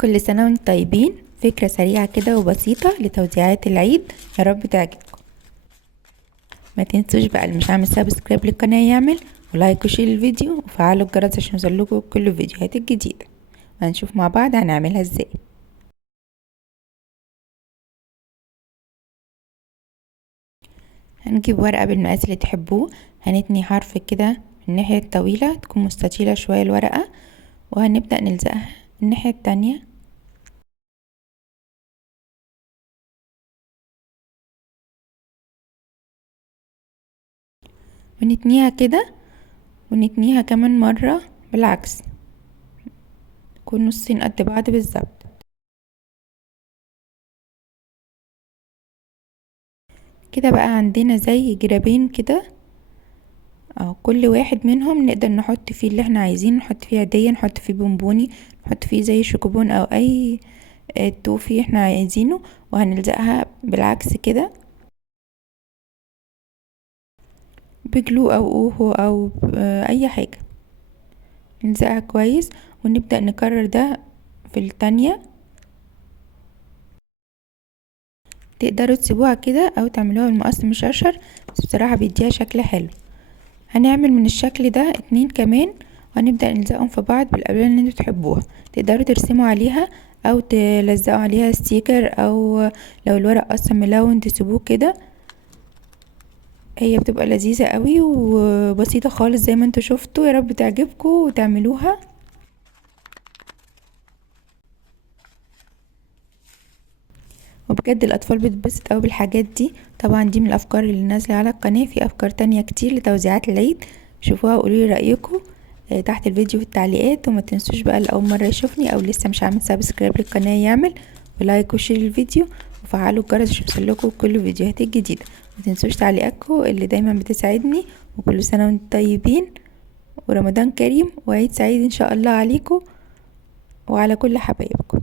كل سنة وانتم طيبين. فكرة سريعة كده وبسيطة لتوزيعات العيد، يا رب تعجبكم. ما تنسوش بقى اللي مش عامل سبسكرايب للقناة يعمل، ولايك وشير الفيديو وفعلوا الجرس عشان يوصلكوا كل الفيديوهات الجديدة. وهنشوف مع بعض هنعملها ازاي. هنجيب ورقة بالمقاس اللي تحبوه، هنتني حرف كده من الناحية الطويلة تكون مستطيلة شوية الورقة، وهنبدأ نلزقها الناحية التانية. ونتنيها كده، ونتنيها كمان مرة بالعكس، تكون نصين قد بعض بالظبط. كده بقى عندنا زي جرابين كده، او كل واحد منهم نقدر نحط فيه اللي احنا عايزين، نحط فيه هدية، نحط فيه بونبوني، نحط فيه زي شوكوبون او اي توفي احنا عايزينه. وهنلزقها بالعكس كده بجلو او اوهو او اي حاجة، نلزقها كويس ونبدأ نكرر ده في التانية. تقدروا تسيبوها كده او تعملوها بالمقص مشرشر، بس بصراحة بيديها شكل حلو. هنعمل من الشكل ده 2 كمان، وهنبدأ نلزقهم في بعض بالالوان اللي انتوا تحبوها. تقدروا ترسموا عليها او تلزقوا عليها ستيكر، او لو الورق اصلا ملون تسيبوه كده. هي بتبقى لذيذة قوي وبسيطة خالص زي ما انتوا شفتوا. يا رب تعجبكم وتعملوها. وبجد الاطفال بتتبسط قوي بالحاجات دي. طبعا دي من الافكار اللي نازله على القناه، في افكار تانية كتير لتوزيعات العيد. شوفوها وقولولي رايكم تحت الفيديو في التعليقات. وما تنسوش بقى اللي اول مره يشوفني او لسه مش عامل سبسكرايب للقناه يعمل، ولايك وشير الفيديو وفعلوا الجرس عشان يوصلكوا كل الفيديوهات الجديده. ما تنسوش تعليقاتكم اللي دايما بتسعدني. وكل سنه وانتم طيبين، ورمضان كريم وعيد سعيد ان شاء الله عليكم وعلى كل حبايبكم.